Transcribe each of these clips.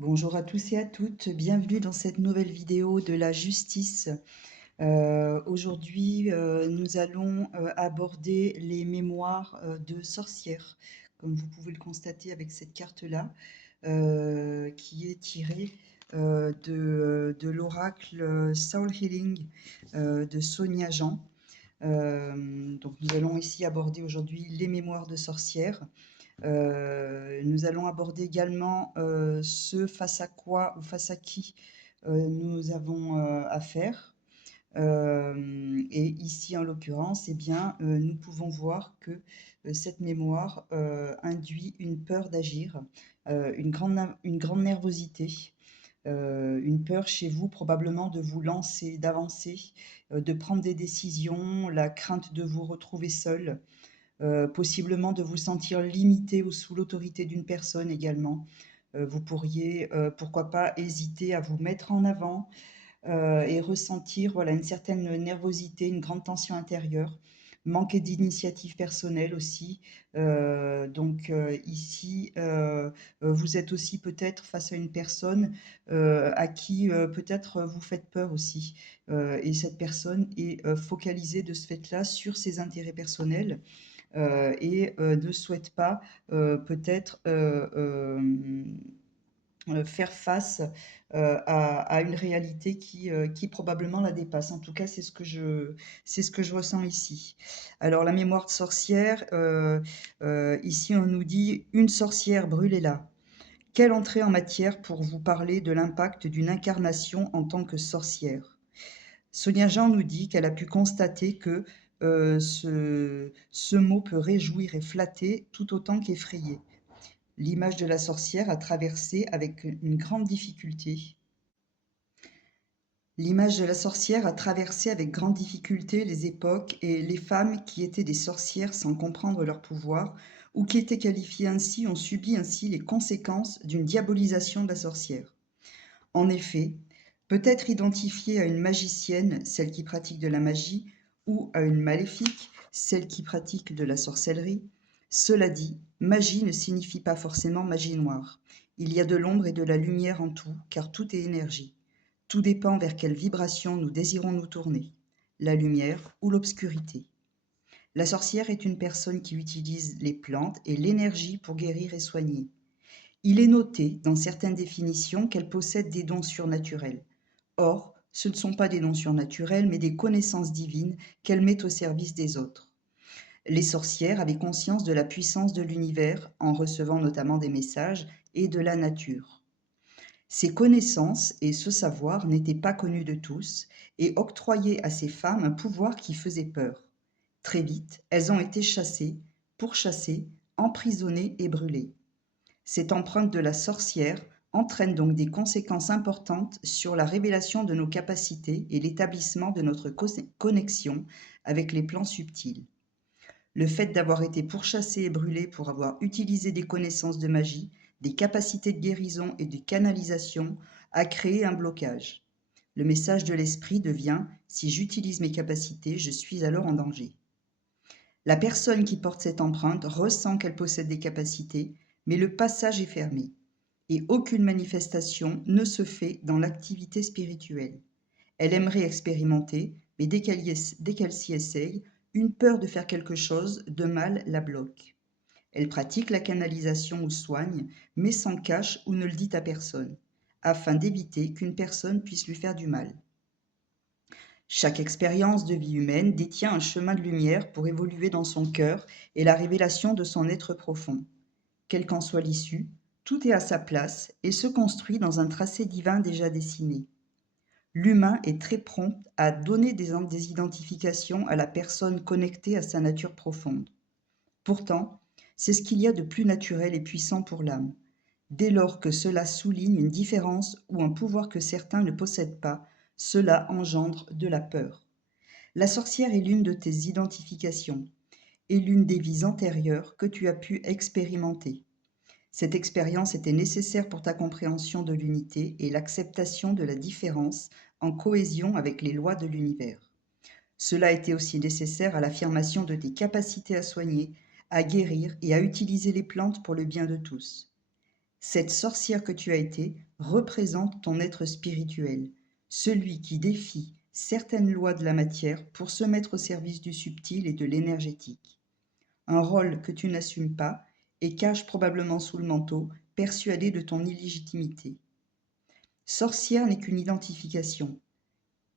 Bonjour à tous et à toutes, bienvenue dans cette nouvelle vidéo de la justice. Aujourd'hui, nous allons aborder les mémoires de sorcières, comme vous pouvez le constater avec cette carte-là, qui est tirée de l'oracle Soul Healing de Sonia Jean. Donc nous allons ici aborder aujourd'hui les mémoires de sorcières. Nous allons aborder également ce face à quoi ou face à qui nous avons affaire. Et ici, en l'occurrence, eh bien, nous pouvons voir que cette mémoire induit une peur d'agir, une grande nervosité, une peur chez vous probablement de vous lancer, d'avancer, de prendre des décisions, la crainte de vous retrouver seul, possiblement de vous sentir limité ou sous l'autorité d'une personne également. Vous pourriez, pourquoi pas, hésiter à vous mettre en avant et ressentir voilà, une certaine nervosité, une grande tension intérieure, manquer d'initiative personnelle aussi. Ici, vous êtes aussi peut-être face à une personne à qui peut-être vous faites peur aussi. Et cette personne est focalisée de ce fait-là sur ses intérêts personnels et ne souhaite pas peut-être faire face à une réalité qui probablement la dépasse. En tout cas, c'est ce que je ressens ici. Alors, la mémoire de sorcière, ici on nous dit une sorcière brûlée là. Quelle entrée en matière pour vous parler de l'impact d'une incarnation en tant que sorcière? Sonia Jean nous dit qu'elle a pu constater que ce mot peut réjouir et flatter tout autant qu'effrayer. L'image de la sorcière a traversé avec une grande difficulté. L'image de la sorcière a traversé avec grande difficulté les époques et les femmes qui étaient des sorcières sans comprendre leur pouvoir ou qui étaient qualifiées ainsi ont subi ainsi les conséquences d'une diabolisation de la sorcière. En effet, peut être identifiée à une magicienne, celle qui pratique de la magie, ou à une maléfique, celle qui pratique de la sorcellerie. Cela dit, magie ne signifie pas forcément magie noire. Il y a de l'ombre et de la lumière en tout, car tout est énergie. Tout dépend vers quelle vibration nous désirons nous tourner, la lumière ou l'obscurité. La sorcière est une personne qui utilise les plantes et l'énergie pour guérir et soigner. Il est noté dans certaines définitions qu'elle possède des dons surnaturels. Or, ce ne sont pas des dons surnaturels, mais des connaissances divines qu'elle met au service des autres. Les sorcières avaient conscience de la puissance de l'univers en recevant notamment des messages et de la nature. Ces connaissances et ce savoir n'étaient pas connus de tous et octroyaient à ces femmes un pouvoir qui faisait peur. Très vite, elles ont été chassées, pourchassées, emprisonnées et brûlées. Cette empreinte de la sorcière entraîne donc des conséquences importantes sur la révélation de nos capacités et l'établissement de notre connexion avec les plans subtils. Le fait d'avoir été pourchassé et brûlé pour avoir utilisé des connaissances de magie, des capacités de guérison et de canalisation a créé un blocage. Le message de l'esprit devient « si j'utilise mes capacités, je suis alors en danger ». La personne qui porte cette empreinte ressent qu'elle possède des capacités, mais le passage est fermé et aucune manifestation ne se fait dans l'activité spirituelle. Elle aimerait expérimenter, mais dès qu'elle s'y essaye, une peur de faire quelque chose de mal la bloque. Elle pratique la canalisation ou soigne, mais s'en cache ou ne le dit à personne, afin d'éviter qu'une personne puisse lui faire du mal. Chaque expérience de vie humaine détient un chemin de lumière pour évoluer dans son cœur et la révélation de son être profond. Quelle qu'en soit l'issue, tout est à sa place et se construit dans un tracé divin déjà dessiné. L'humain est très prompt à donner des identifications à la personne connectée à sa nature profonde. Pourtant, c'est ce qu'il y a de plus naturel et puissant pour l'âme. Dès lors que cela souligne une différence ou un pouvoir que certains ne possèdent pas, cela engendre de la peur. La sorcière est l'une de tes identifications et l'une des vies antérieures que tu as pu expérimenter. Cette expérience était nécessaire pour ta compréhension de l'unité et l'acceptation de la différence en cohésion avec les lois de l'univers. Cela était aussi nécessaire à l'affirmation de tes capacités à soigner, à guérir et à utiliser les plantes pour le bien de tous. Cette sorcière que tu as été représente ton être spirituel, celui qui défie certaines lois de la matière pour se mettre au service du subtil et de l'énergétique. Un rôle que tu n'assumes pas et caches probablement sous le manteau, persuadé de ton illégitimité. Sorcière n'est qu'une identification.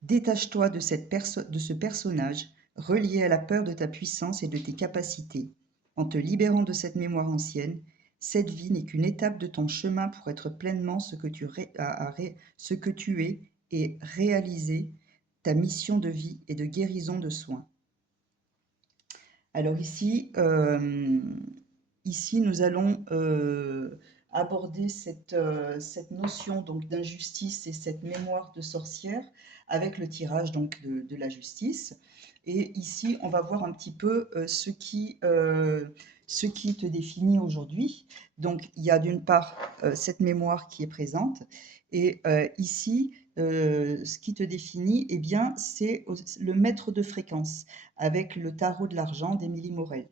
Détache-toi de ce personnage relié à la peur de ta puissance et de tes capacités. En te libérant de cette mémoire ancienne, cette vie n'est qu'une étape de ton chemin pour être pleinement ce que tu es et réaliser ta mission de vie et de guérison de soins. Alors ici nous allons aborder cette notion donc d'injustice et cette mémoire de sorcière avec le tirage donc de la justice. Et ici, on va voir un petit peu ce qui te définit aujourd'hui. Donc, il y a d'une part cette mémoire qui est présente, et ici, ce qui te définit, eh bien, c'est le maître de fréquence avec le tarot de l'argent d'Émilie Morel.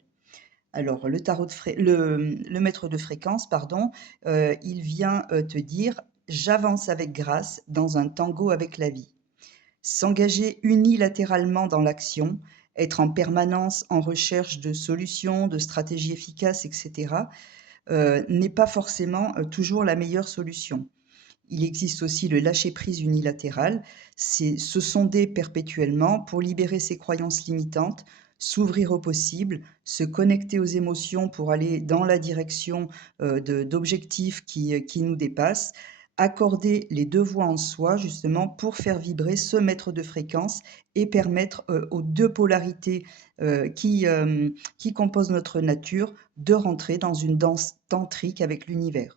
Alors, le maître de fréquence, pardon, il vient te dire: j'avance avec grâce dans un tango avec la vie. S'engager unilatéralement dans l'action, être en permanence en recherche de solutions, de stratégies efficaces, etc., n'est pas forcément toujours la meilleure solution. Il existe aussi le lâcher-prise unilatéral, c'est se sonder perpétuellement pour libérer ses croyances limitantes, s'ouvrir au possible, se connecter aux émotions pour aller dans la direction d'objectifs qui nous dépassent, accorder les deux voix en soi justement pour faire vibrer ce maître de fréquence et permettre aux deux polarités qui composent notre nature de rentrer dans une danse tantrique avec l'univers.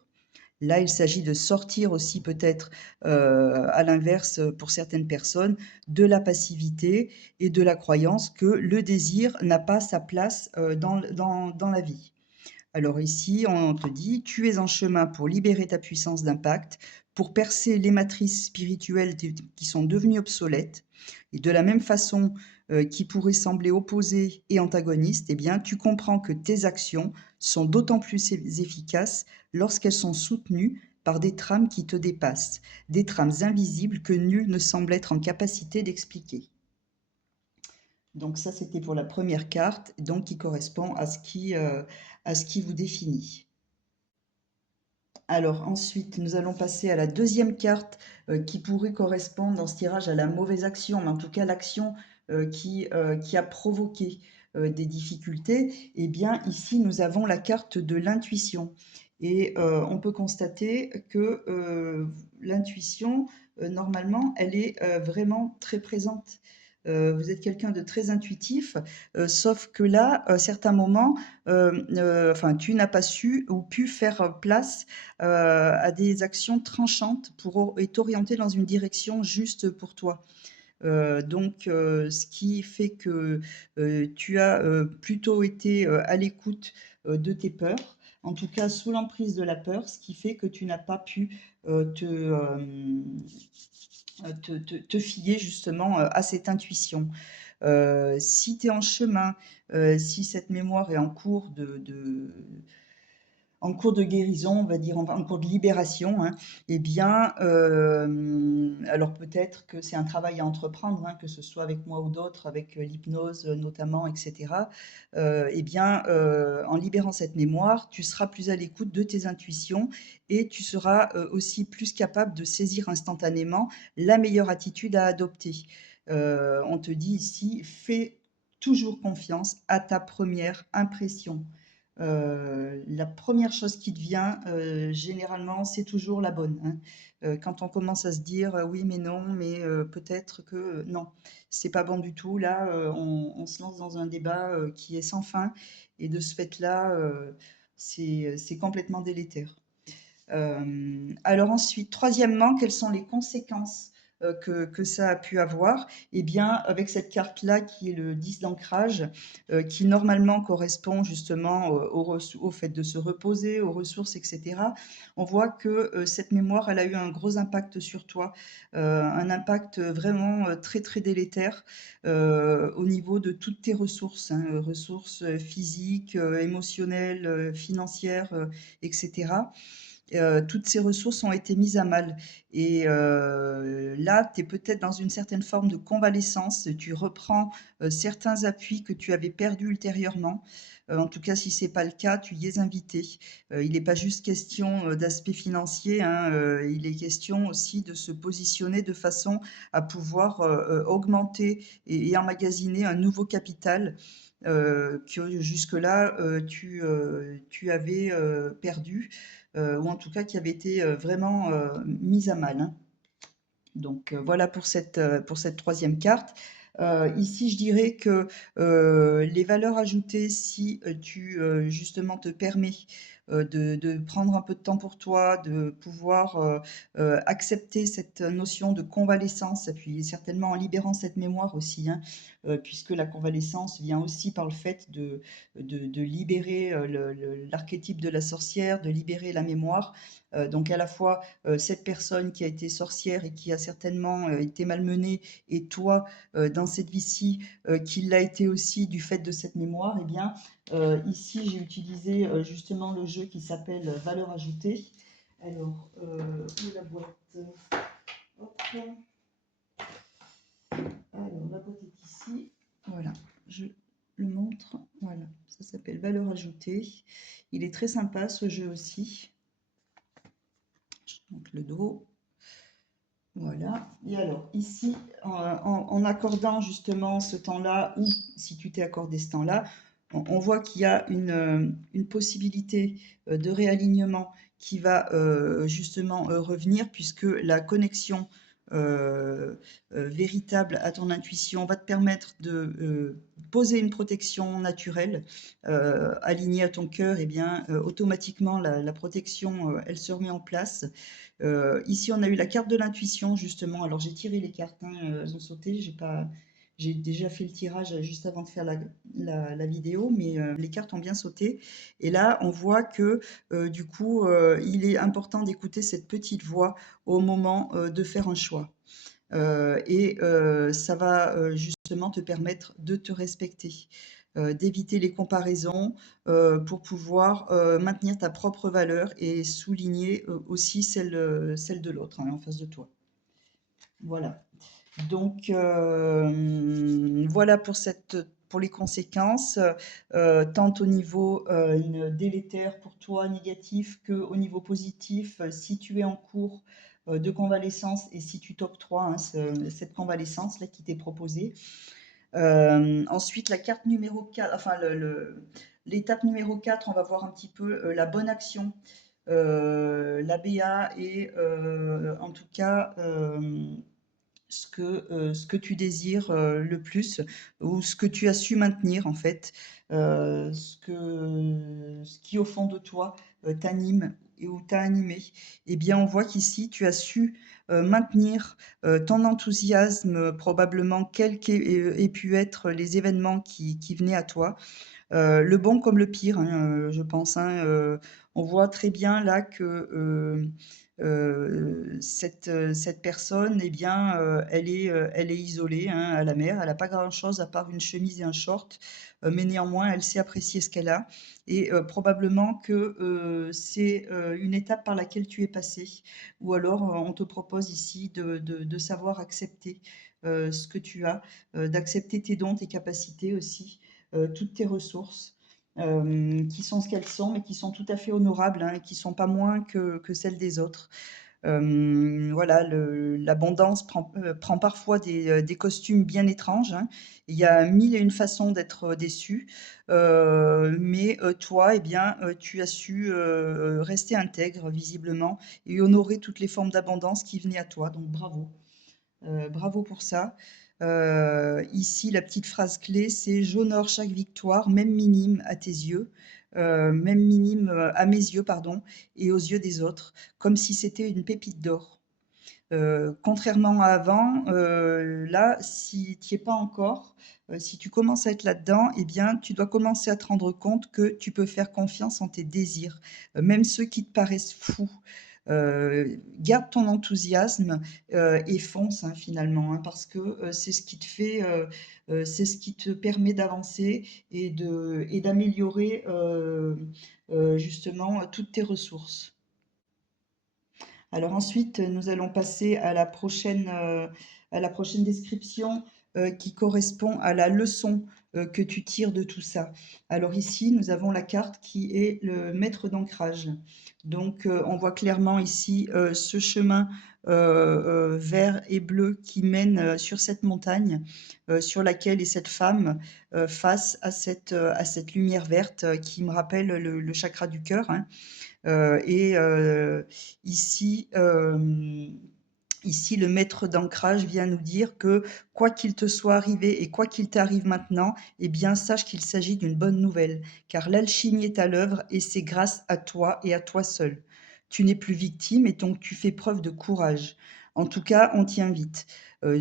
Là, il s'agit de sortir aussi peut-être, à l'inverse, pour certaines personnes, de la passivité et de la croyance que le désir n'a pas sa place, dans la vie. Alors ici, on te dit: «Tu es en chemin pour libérer ta puissance d'impact, pour percer les matrices spirituelles qui sont devenues obsolètes et de la même façon, qui pourraient sembler opposées et antagonistes, eh bien, tu comprends que tes actions sont d'autant plus efficaces lorsqu'elles sont soutenues par des trames qui te dépassent, des trames invisibles que nul ne semble être en capacité d'expliquer». Donc ça, c'était pour la première carte, donc qui correspond à ce qui vous définit. Alors ensuite, nous allons passer à la deuxième carte qui pourrait correspondre dans ce tirage à la mauvaise action, mais en tout cas l'action qui a provoqué des difficultés. Eh bien, ici, nous avons la carte de l'intuition. Et on peut constater que l'intuition, normalement, elle est vraiment très présente. Vous êtes quelqu'un de très intuitif, sauf que là, à certains moments, enfin, tu n'as pas su ou pu faire place à des actions tranchantes et t'orienter dans une direction juste pour toi. Ce qui fait que tu as plutôt été à l'écoute de tes peurs, en tout cas sous l'emprise de la peur, ce qui fait que tu n'as pas pu te fier justement à cette intuition. Si tu es en chemin, si cette mémoire est en cours de guérison, on va dire, en cours de libération, hein, eh bien, alors peut-être que c'est un travail à entreprendre, hein, que ce soit avec moi ou d'autres, avec l'hypnose notamment, etc. Eh bien, en libérant cette mémoire, tu seras plus à l'écoute de tes intuitions et tu seras aussi plus capable de saisir instantanément la meilleure attitude à adopter. On te dit ici, fais toujours confiance à ta première impression. La première chose qui te vient, généralement, c'est toujours la bonne, hein. Quand on commence à se dire: «Oui, mais non, mais peut-être que, non, c'est pas bon du tout». Là, on se lance dans un débat, qui est sans fin et de ce fait-là, c'est complètement délétère. Alors ensuite, troisièmement, quelles sont les conséquences que ça a pu avoir? Eh bien, avec cette carte-là qui est le 10 d'ancrage, qui normalement correspond justement au fait de se reposer, aux ressources, etc. On voit que cette mémoire, elle a eu un gros impact sur toi, un impact vraiment très très délétère au niveau de toutes tes ressources, hein, ressources physiques, émotionnelles, financières, etc. toutes ces ressources ont été mises à mal et là, tu es peut-être dans une certaine forme de convalescence. Tu reprends, certains appuis que tu avais perdus ultérieurement. En tout cas, si c'est pas le cas, tu y es invité. Il n'est pas juste question, d'aspect financier, hein, il est question aussi de se positionner de façon à pouvoir, augmenter et emmagasiner un nouveau capital, que jusque-là, tu avais, perdu, ou en tout cas qui avait été, vraiment, mise à mal, hein. Donc voilà pour cette troisième carte. Ici, je dirais que les valeurs ajoutées, si tu justement te permets de prendre un peu de temps pour toi, de pouvoir accepter cette notion de convalescence, et puis certainement en libérant cette mémoire aussi, hein, puisque la convalescence vient aussi par le fait de libérer l'archétype de la sorcière, de libérer la mémoire. Donc à la fois cette personne qui a été sorcière et qui a certainement été malmenée, et toi, dans cette vie-ci, qui l'a été aussi du fait de cette mémoire, eh bien, ici, j'ai utilisé justement le jeu qui s'appelle Valeur ajoutée. Alors, où est la boîte? Hop. Alors, la boîte est ici. Voilà, je le montre. Voilà, ça s'appelle Valeur ajoutée. Il est très sympa ce jeu aussi. Je montre le dos. Voilà. Et alors, ici, en accordant justement ce temps-là, ou si tu t'es accordé ce temps-là, on voit qu'il y a une possibilité de réalignement qui va justement revenir, puisque la connexion véritable à ton intuition va te permettre de poser une protection naturelle alignée à ton cœur. Et bien automatiquement la protection elle se remet en place. Ici, on a eu la carte de l'intuition, justement. Alors, j'ai tiré les cartes, hein, elles ont sauté. J'ai déjà fait le tirage juste avant de faire la vidéo, mais les cartes ont bien sauté. Et là, on voit que du coup, il est important d'écouter cette petite voix au moment de faire un choix. Et ça va justement te permettre de te respecter, d'éviter les comparaisons pour pouvoir maintenir ta propre valeur et souligner aussi celle de l'autre, hein, en face de toi. Voilà. Donc voilà pour les conséquences, tant au niveau délétère pour toi, négatif, qu'au niveau positif, si tu es en cours de convalescence et si tu t'octroies hein, cette convalescence-là qui t'est proposée. Ensuite, la carte numéro 4, enfin l'étape numéro 4, on va voir un petit peu la bonne action, la BA et en tout cas ce que tu désires le plus ou ce que tu as su maintenir en fait, ce qui au fond de toi t'anime et ou t'a animé. Eh bien, on voit qu'ici, tu as su maintenir ton enthousiasme, probablement quels qu'aient pu être les événements qui venaient à toi. Le bon comme le pire, hein, je pense, hein, on voit très bien là que cette personne, eh bien, elle est isolée hein, à la mer. Elle n'a pas grand-chose à part une chemise et un short, mais néanmoins, elle sait apprécier ce qu'elle a. Et probablement que c'est une étape par laquelle tu es passé. Ou alors, on te propose ici de savoir accepter ce que tu as, d'accepter tes dons, tes capacités aussi toutes tes ressources, qui sont ce qu'elles sont, mais qui sont tout à fait honorables, hein, et qui ne sont pas moins que celles des autres. Voilà, l'abondance prend parfois des costumes bien étranges, hein. Il y a mille et une façons d'être déçu, mais toi, eh bien, tu as su rester intègre visiblement et honorer toutes les formes d'abondance qui venaient à toi. Donc bravo. Bravo pour ça. Ici, la petite phrase clé, c'est: «J'honore chaque victoire, même minime à tes yeux, même minime, à mes yeux, pardon, et aux yeux des autres, comme si c'était une pépite d'or». Contrairement à avant, là, si tu y es pas encore, si tu commences à être là-dedans, eh bien, tu dois commencer à te rendre compte que tu peux faire confiance en tes désirs, même ceux qui te paraissent fous. Garde ton enthousiasme, et fonce, hein, finalement, hein, parce que, c'est ce qui te fait, c'est ce qui te permet d'avancer et d'améliorer, justement, toutes tes ressources. Alors ensuite, nous allons passer à la prochaine description qui correspond à la leçon que tu tires de tout ça. Alors ici, nous avons la carte qui est le maître d'ancrage. Donc on voit clairement ici ce chemin vert et bleu qui mène sur cette montagne sur laquelle est cette femme face à cette lumière verte qui me rappelle le chakra du cœur, hein. Et ici, ici, le maître d'ancrage vient nous dire que quoi qu'il te soit arrivé et quoi qu'il t'arrive maintenant, eh bien, sache qu'il s'agit d'une bonne nouvelle, car l'alchimie est à l'œuvre et c'est grâce à toi et à toi seul. Tu n'es plus victime et donc tu fais preuve de courage. En tout cas, on t'y invite.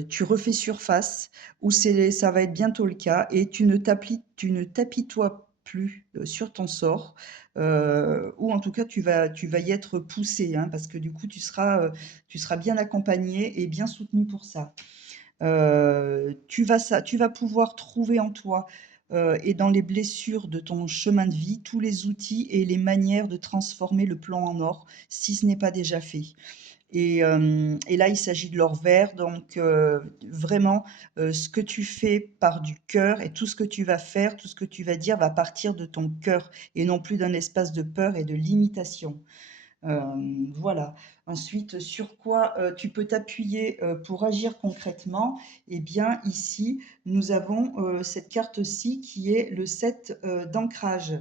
Tu refais surface, ou ça va être bientôt le cas, et tu ne t'apitoies plus sur ton sort, ou en tout cas tu vas y être poussé, hein, parce que du coup tu seras bien accompagné et bien soutenu pour ça. Tu vas pouvoir trouver en toi et dans les blessures de ton chemin de vie tous les outils et les manières de transformer le plomb en or, si ce n'est pas déjà fait. Et là, il s'agit de l'or vert, donc vraiment, ce que tu fais part du cœur et tout ce que tu vas faire, tout ce que tu vas dire va partir de ton cœur et non plus d'un espace de peur et de limitation. Voilà. Ensuite, sur quoi, tu peux t'appuyer, pour agir concrètement? Eh bien, ici, nous avons, cette carte-ci qui est le 7 d'ancrage.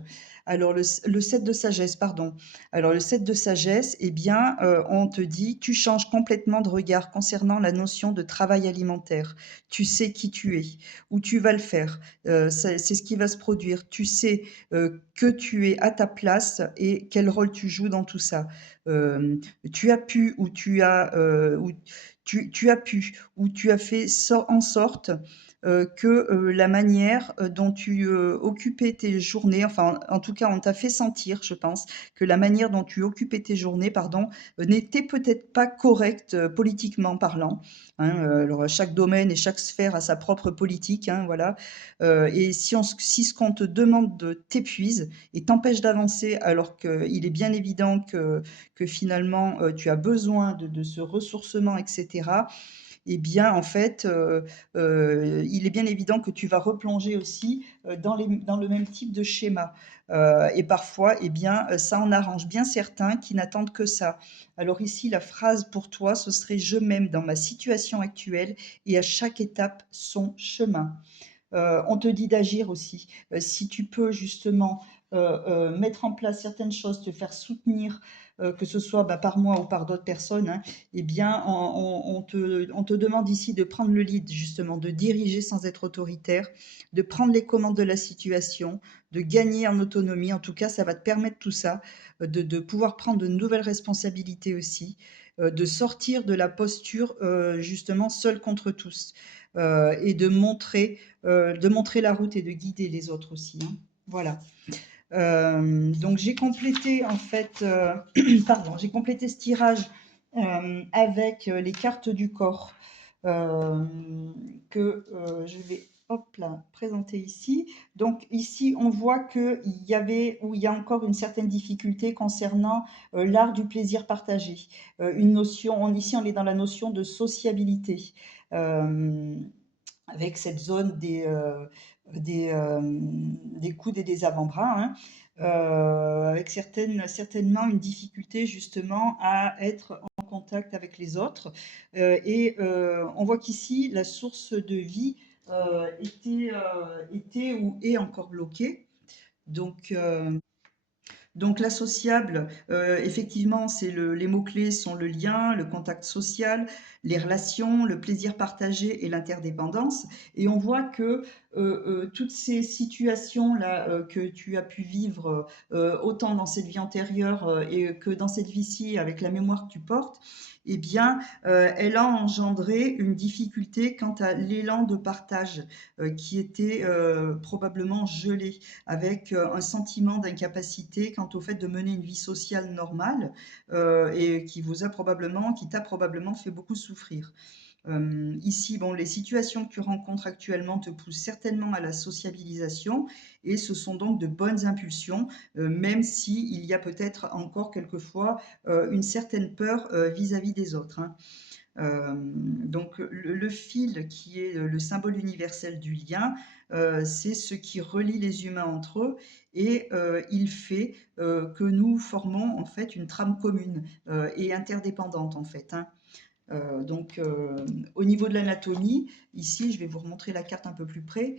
Alors le 7 de sagesse, pardon. Alors le 7 de sagesse, eh bien, on te dit: «Tu changes complètement de regard concernant la notion de travail alimentaire. Tu sais qui tu es, où tu vas le faire, c'est ce qui va se produire. Tu sais, que tu es à ta place et quel rôle tu joues dans tout ça. Tu as pu ou tu as pu ou tu as fait en sorte que la manière dont tu occupais tes journées, enfin en tout cas on t'a fait sentir, je pense, que la manière dont tu occupais tes journées, pardon, n'était peut-être pas correcte politiquement parlant, hein. Alors chaque domaine et chaque sphère a sa propre politique, hein, voilà. Et si ce qu'on te demande t'épuise et t'empêche d'avancer alors qu'il est bien évident que finalement tu as besoin de ce ressourcement, etc., eh bien, en fait, il est bien évident que tu vas replonger aussi dans le même type de schéma. Et parfois, eh bien, ça en arrange bien certains qui n'attendent que ça. Alors ici, la phrase pour toi, ce serait: je m'aime dans ma situation actuelle et à chaque étape son chemin. On te dit d'agir aussi. Si tu peux justement mettre en place certaines choses, te faire soutenir, que ce soit bah, par moi ou par d'autres personnes, hein, eh bien, on te demande ici de prendre le lead, justement, de diriger sans être autoritaire, de prendre les commandes de la situation, de gagner en autonomie. En tout cas, ça va te permettre tout ça, de pouvoir prendre de nouvelles responsabilités aussi, de sortir de la posture, justement, seul contre tous, et de montrer la route et de guider les autres aussi, hein. Voilà. Donc j'ai complété en fait, pardon, j'ai complété ce tirage avec les cartes du corps euh, que je vais hop là, présenter ici. Donc ici, on voit qu'il y avait ou il y a encore une certaine difficulté concernant l'art du plaisir partagé. Une notion, ici on est dans la notion de sociabilité. Euh, avec cette zone des coudes et des avant-bras, hein, avec certainement une difficulté justement à être en contact avec les autres. On voit qu'ici, la source de vie était ou est encore bloquée. Donc, donc l'associable, effectivement, les mots-clés sont le lien, le contact social, les relations, le plaisir partagé et l'interdépendance. Et on voit que toutes ces situations-là que tu as pu vivre autant dans cette vie antérieure et que dans cette vie-ci avec la mémoire que tu portes, eh bien, elle a engendré une difficulté quant à l'élan de partage qui était probablement gelé avec un sentiment d'incapacité quant au fait de mener une vie sociale normale et qui t'a probablement fait beaucoup souffrir. Ici, bon, les situations que tu rencontres actuellement te poussent certainement à la sociabilisation et ce sont donc de bonnes impulsions, même s'il y a peut-être encore quelquefois une certaine peur vis-à-vis des autres, hein. Donc le fil qui est le symbole universel du lien, c'est ce qui relie les humains entre eux et il fait que nous formons en fait une trame commune et interdépendante en fait, hein. Donc, au niveau de l'anatomie, ici, je vais vous remontrer la carte un peu plus près.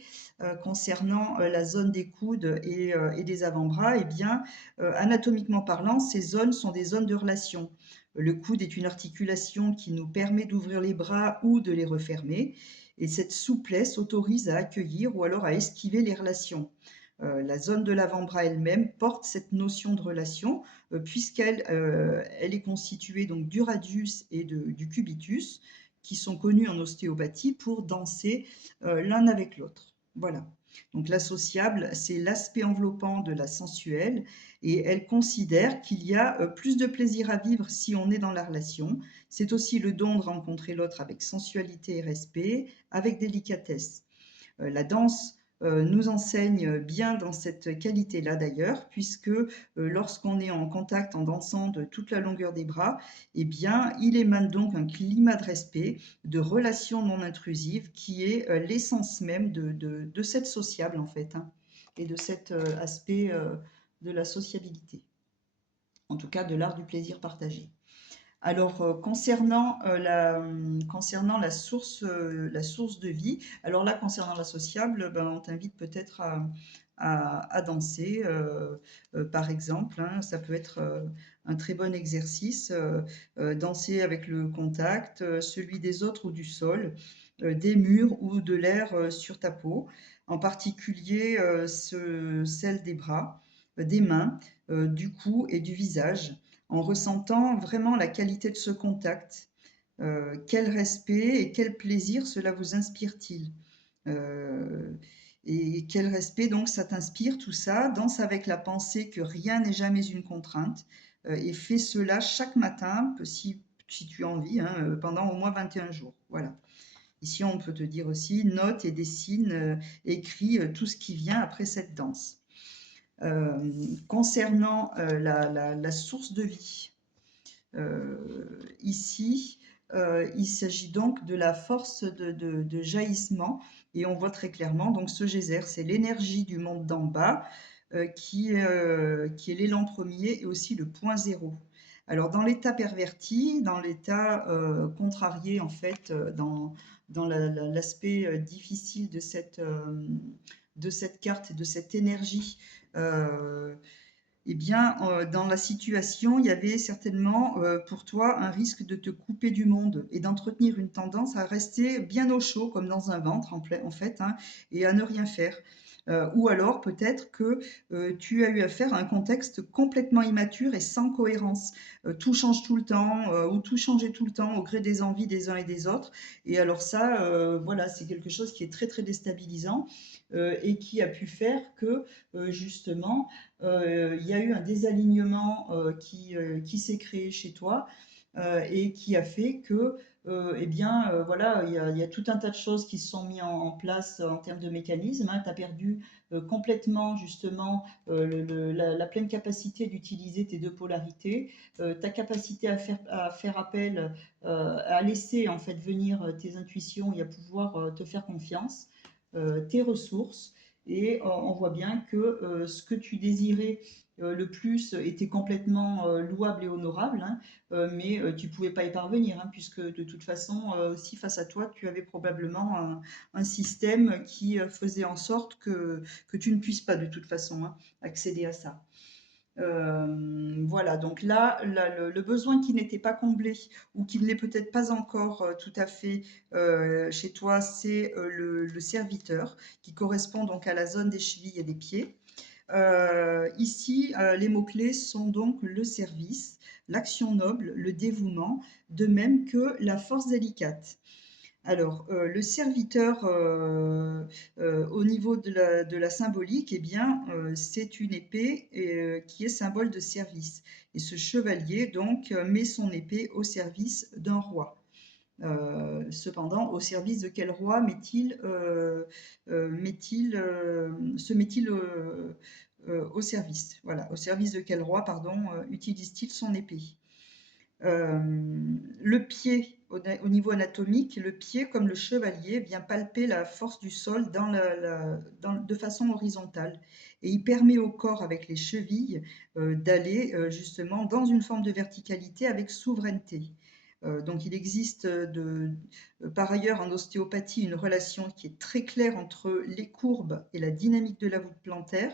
Concernant la zone des coudes et des avant-bras, eh bien, anatomiquement parlant, ces zones sont des zones de relation. Le coude est une articulation qui nous permet d'ouvrir les bras ou de les refermer. Et cette souplesse autorise à accueillir ou alors à esquiver les relations. La zone de l'avant-bras elle-même porte cette notion de relation puisqu'elle elle est constituée donc du radius et du cubitus qui sont connus en ostéopathie pour danser l'un avec l'autre. Voilà. Donc l'associable, c'est l'aspect enveloppant de la sensuelle et elle considère qu'il y a plus de plaisir à vivre si on est dans la relation. C'est aussi le don de rencontrer l'autre avec sensualité et respect, avec délicatesse. La danse nous enseigne bien dans cette qualité-là d'ailleurs, puisque lorsqu'on est en contact en dansant de toute la longueur des bras, eh bien, il émane donc un climat de respect, de relation non intrusive, qui est l'essence même de cette sociable en fait, hein, et de cet aspect de la sociabilité, en tout cas de l'art du plaisir partagé. Alors, concernant la source de vie, alors là, concernant la sociable, ben, on t'invite peut-être à danser, par exemple, hein, ça peut être un très bon exercice, danser avec le contact, celui des autres ou du sol, des murs ou de l'air sur ta peau, en particulier celle des bras, des mains, du cou et du visage en ressentant vraiment la qualité de ce contact. Quel respect et quel plaisir cela vous inspire-t-il? Euh, et quel respect donc ça t'inspire tout ça? Danse avec la pensée que rien n'est jamais une contrainte et fais cela chaque matin si tu as envie, hein, pendant au moins 21 jours. Voilà. Ici, on peut te dire aussi note et dessine, écris tout ce qui vient après cette danse. Concernant la source de vie, ici, il s'agit donc de la force de jaillissement et on voit très clairement donc ce geyser, c'est l'énergie du monde d'en bas qui est l'élan premier et aussi le point zéro. Alors dans l'état perverti, dans l'état contrarié en fait, dans l'aspect difficile de cette carte et de cette énergie, euh, eh bien, dans la situation, il y avait certainement pour toi un risque de te couper du monde et d'entretenir une tendance à rester bien au chaud, comme dans un ventre en fait, hein, et à ne rien faire. Ou alors peut-être que tu as eu affaire à un contexte complètement immature et sans cohérence. Tout change tout le temps, ou tout changeait tout le temps au gré des envies des uns et des autres. Et alors ça, voilà, c'est quelque chose qui est très très déstabilisant et qui a pu faire que justement, il y a eu un désalignement qui s'est créé chez toi et qui a fait que, eh bien, voilà, il y a tout un tas de choses qui se sont mis en place en termes de mécanismes, hein. Tu as perdu complètement, justement, la pleine capacité d'utiliser tes deux polarités, ta capacité à faire appel, à laisser en fait venir tes intuitions et à pouvoir te faire confiance, tes ressources. Et on voit bien que ce que tu désirais le plus était complètement louable et honorable, hein, mais tu ne pouvais pas y parvenir, hein, puisque de toute façon, aussi face à toi, tu avais probablement un système qui faisait en sorte que tu ne puisses pas de toute façon, hein, accéder à ça. Voilà, donc là, le besoin qui n'était pas comblé ou qui ne l'est peut-être pas encore tout à fait chez toi, c'est le serviteur qui correspond donc à la zone des chevilles et des pieds. Ici, les mots-clés sont donc le service, l'action noble, le dévouement, de même que la force délicate. Alors, le serviteur, au niveau de la symbolique, eh bien, c'est une épée qui est symbole de service. Et ce chevalier, donc, met son épée au service d'un roi. Cependant, au service de quel roi se met-il au service? Voilà, au service de quel roi, pardon, utilise-t-il son épée? Le pied, au niveau anatomique, le pied, comme le chevalier, vient palper la force du sol de façon horizontale. Et il permet au corps, avec les chevilles, d'aller justement dans une forme de verticalité avec souveraineté. Donc il existe par ailleurs en ostéopathie une relation qui est très claire entre les courbes et la dynamique de la voûte plantaire,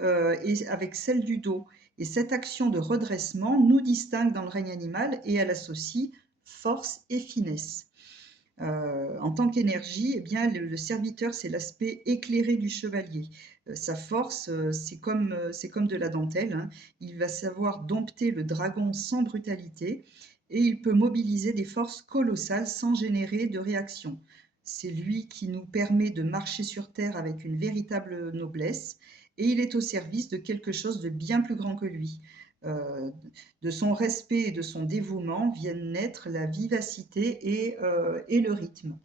et avec celle du dos. Et cette action de redressement nous distingue dans le règne animal et elle associe force et finesse. En tant qu'énergie, eh bien, le serviteur, c'est l'aspect éclairé du chevalier. Sa force, c'est comme de la dentelle, hein. Il va savoir dompter le dragon sans brutalité et il peut mobiliser des forces colossales sans générer de réaction. C'est lui qui nous permet de marcher sur terre avec une véritable noblesse et il est au service de quelque chose de bien plus grand que lui. Euh, de son respect et de son dévouement viennent naître la vivacité et le rythme.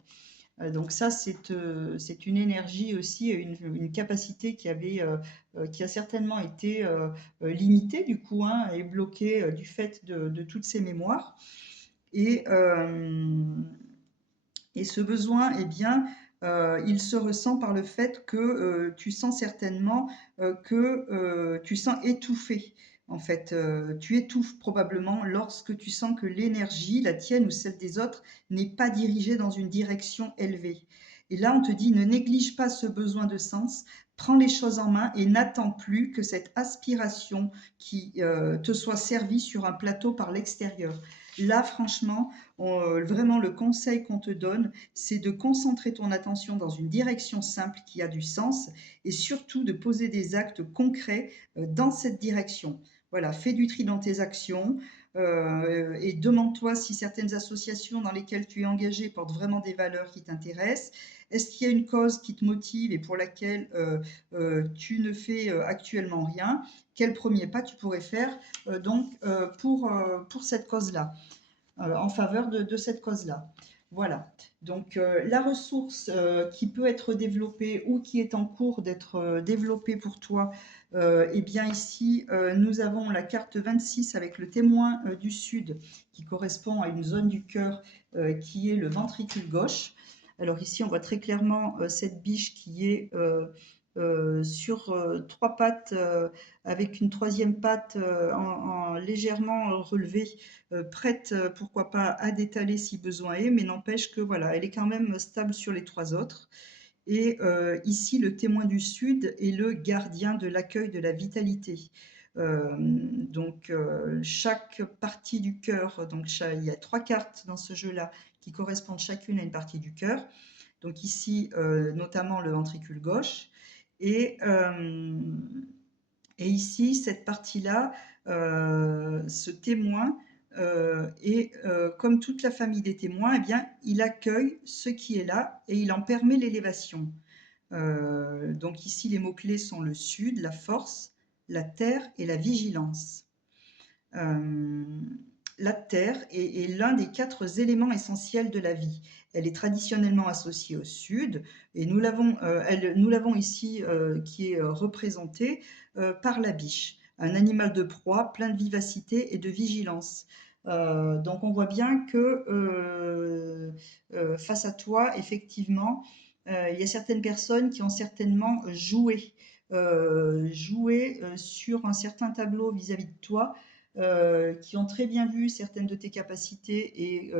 Donc ça, c'est une énergie aussi, une capacité qui a certainement été limitée du coup, hein, et bloquée du fait de toutes ces mémoires. Et, euh, et ce besoin, eh bien, il se ressent par le fait que tu sens certainement que tu sens étouffé. En fait, tu étouffes probablement lorsque tu sens que l'énergie, la tienne ou celle des autres, n'est pas dirigée dans une direction élevée. Et là, on te dit, ne néglige pas ce besoin de sens, prends les choses en main et n'attends plus que cette aspiration qui te soit servie sur un plateau par l'extérieur. Là, franchement, vraiment, le conseil qu'on te donne, c'est de concentrer ton attention dans une direction simple qui a du sens et surtout de poser des actes concrets dans cette direction. Voilà, fais du tri dans tes actions et demande-toi si certaines associations dans lesquelles tu es engagé portent vraiment des valeurs qui t'intéressent. Est-ce qu'il y a une cause qui te motive et pour laquelle tu ne fais actuellement rien? Quel premier pas tu pourrais faire pour cette cause-là, en faveur de cette cause-là? Voilà. Donc la ressource qui peut être développée ou qui est en cours d'être développée pour toi, eh bien ici, nous avons la carte 26 avec le témoin du Sud qui correspond à une zone du cœur qui est le ventricule gauche. Alors ici, on voit très clairement cette biche qui est sur trois pattes avec une troisième patte légèrement relevée, prête, pourquoi pas, à détaler si besoin est, mais n'empêche que voilà, elle est quand même stable sur les trois autres. Et ici, le témoin du Sud est le gardien de l'accueil de la vitalité. Donc chaque partie du cœur, il y a trois cartes dans ce jeu-là qui correspondent chacune à une partie du cœur. Donc ici, notamment le ventricule gauche. Et, euh, et ici, cette partie-là, ce témoin, et comme toute la famille des témoins, eh bien, il accueille ce qui est là et il en permet l'élévation. Donc ici, les mots-clés sont le sud, la force, la terre et la vigilance. Euh, la terre est l'un des quatre éléments essentiels de la vie. Elle est traditionnellement associée au sud et nous l'avons ici qui est représentée par la biche, un animal de proie plein de vivacité et de vigilance. Donc on voit bien que face à toi, effectivement, il y a certaines personnes qui ont certainement joué sur un certain tableau vis-à-vis de toi, qui ont très bien vu certaines de tes capacités et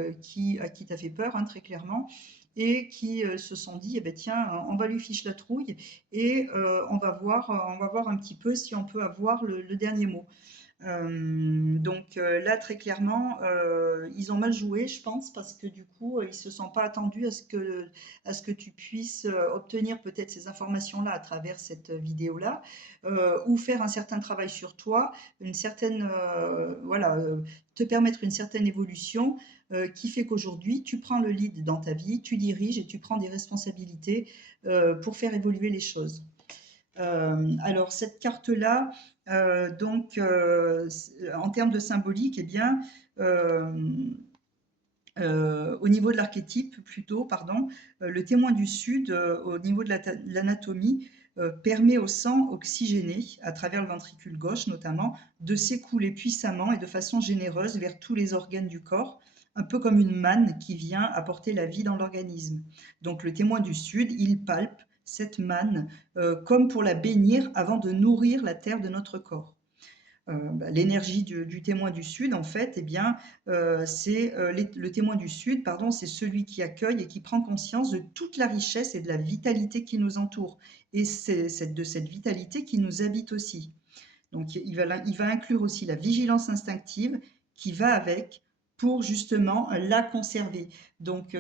à qui tu as fait peur, hein, très clairement, et qui se sont dit, eh ben, tiens, on va lui fiche la trouille et on va voir un petit peu si on peut avoir le dernier mot. Donc là, très clairement, ils ont mal joué, je pense, parce que du coup, ils se sont pas attendus à ce que tu puisses obtenir peut-être ces informations-là à travers cette vidéo-là, ou faire un certain travail sur toi, voilà, te permettre une certaine évolution qui fait qu'aujourd'hui, tu prends le lead dans ta vie, tu diriges et tu prends des responsabilités pour faire évoluer les choses. Alors cette carte-là, en termes de symbolique, eh bien, au niveau de l'archétype plutôt, pardon, le témoin du Sud, au niveau de l'anatomie, permet au sang oxygéné, à travers le ventricule gauche notamment, de s'écouler puissamment et de façon généreuse vers tous les organes du corps, un peu comme une manne qui vient apporter la vie dans l'organisme. Donc le témoin du Sud, il palpe cette manne comme pour la bénir avant de nourrir la terre de notre corps. L'énergie du témoin du Sud, en fait, eh bien, le témoin du Sud, pardon, c'est celui qui accueille et qui prend conscience de toute la richesse et de la vitalité qui nous entoure. Et c'est de cette vitalité qui nous habite aussi. Donc, il va inclure aussi la vigilance instinctive qui va avec pour justement la conserver. Donc,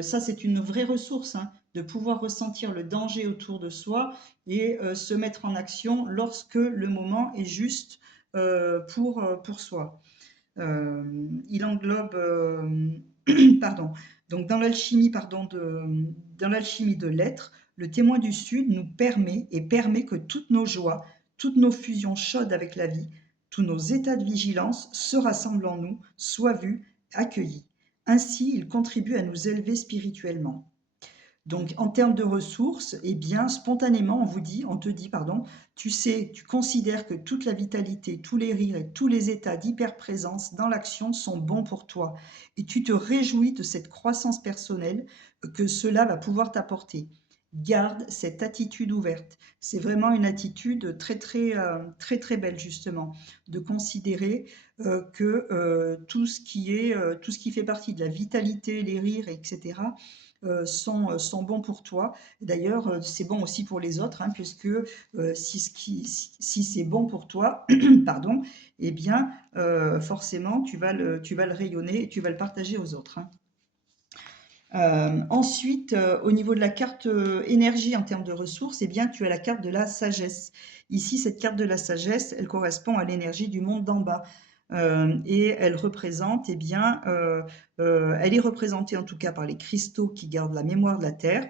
ça c'est une vraie ressource, hein, de pouvoir ressentir le danger autour de soi et se mettre en action lorsque le moment est juste pour soi. Il englobe, pardon, donc dans l'alchimie de l'être, le témoin du Sud nous permet et permet que toutes nos joies, toutes nos fusions chaudes avec la vie, tous nos états de vigilance se rassemblent en nous, soient vus, accueillis. Ainsi, il contribue à nous élever spirituellement. Donc, en termes de ressources, eh bien, spontanément, on te dit, pardon, tu sais, tu considères que toute la vitalité, tous les rires et tous les états d'hyperprésence dans l'action sont bons pour toi. Et tu te réjouis de cette croissance personnelle que cela va pouvoir t'apporter. Garde cette attitude ouverte. C'est vraiment une attitude très, très belle, justement, de considérer que tout ce qui fait partie de la vitalité, les rires, etc., sont bons pour toi. D'ailleurs, c'est bon aussi pour les autres, hein, puisque si c'est bon pour toi, pardon, eh bien, forcément, tu vas le rayonner et tu vas le partager aux autres, hein. Ensuite, au niveau de la carte énergie en termes de ressources, eh bien, tu as la carte de la sagesse. Ici, cette carte de la sagesse, elle correspond à l'énergie du monde d'en bas. Et elle représente, eh bien, elle est représentée en tout cas par les cristaux qui gardent la mémoire de la Terre.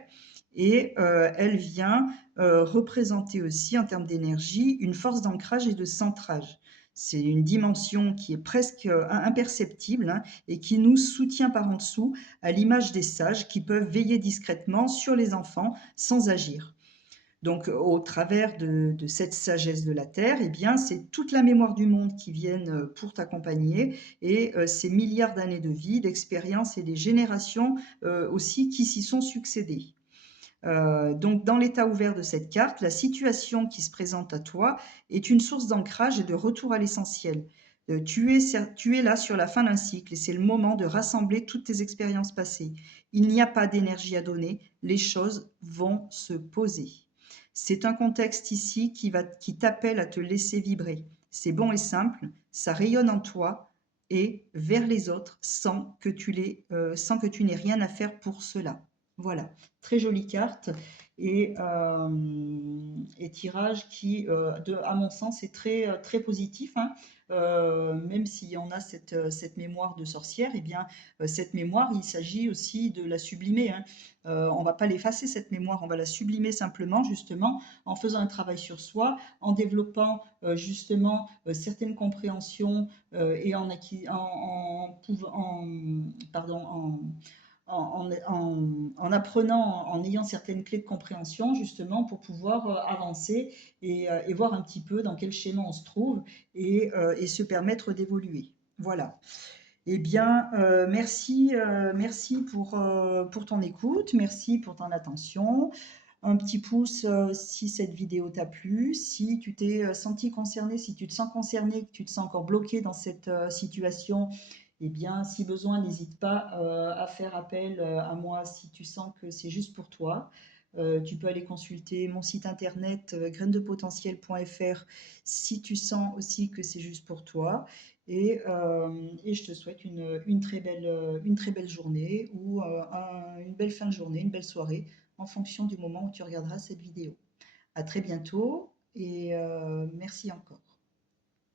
Et elle vient représenter aussi en termes d'énergie une force d'ancrage et de centrage. C'est une dimension qui est presque imperceptible, hein, et qui nous soutient par en dessous, à l'image des sages qui peuvent veiller discrètement sur les enfants sans agir. Donc, au travers de cette sagesse de la Terre, eh bien, c'est toute la mémoire du monde qui viennent pour t'accompagner et ces milliards d'années de vie, d'expérience et des générations aussi qui s'y sont succédées. Donc, dans l'état ouvert de cette carte, la situation qui se présente à toi est une source d'ancrage et de retour à l'essentiel. Tu es là sur la fin d'un cycle et c'est le moment de rassembler toutes tes expériences passées. Il n'y a pas d'énergie à donner, les choses vont se poser. C'est un contexte ici qui t'appelle à te laisser vibrer. C'est bon et simple, ça rayonne en toi et vers les autres sans que tu n'aies rien à faire pour cela. Voilà, très jolie carte et tirage qui, à mon sens, est très positif, hein. Même si on a cette mémoire de sorcière, eh bien, cette mémoire, il s'agit aussi de la sublimer, hein. On ne va pas l'effacer, cette mémoire, on va la sublimer simplement, justement, en faisant un travail sur soi, en développant justement certaines compréhensions et en apprenant, en ayant certaines clés de compréhension, justement, pour pouvoir avancer et voir un petit peu dans quel schéma on se trouve et se permettre d'évoluer. Voilà. Eh bien, merci pour ton écoute, merci pour ton attention. Un petit pouce si cette vidéo t'a plu, si tu t'es senti concerné, si tu te sens concerné, que tu te sens encore bloqué dans cette situation, eh bien, si besoin, n'hésite pas à faire appel à moi si tu sens que c'est juste pour toi. Tu peux aller consulter mon site internet grainesdepotentiel.fr si tu sens aussi que c'est juste pour toi. Et je te souhaite une très belle journée ou une belle fin de journée, une belle soirée en fonction du moment où tu regarderas cette vidéo. À très bientôt et merci encore.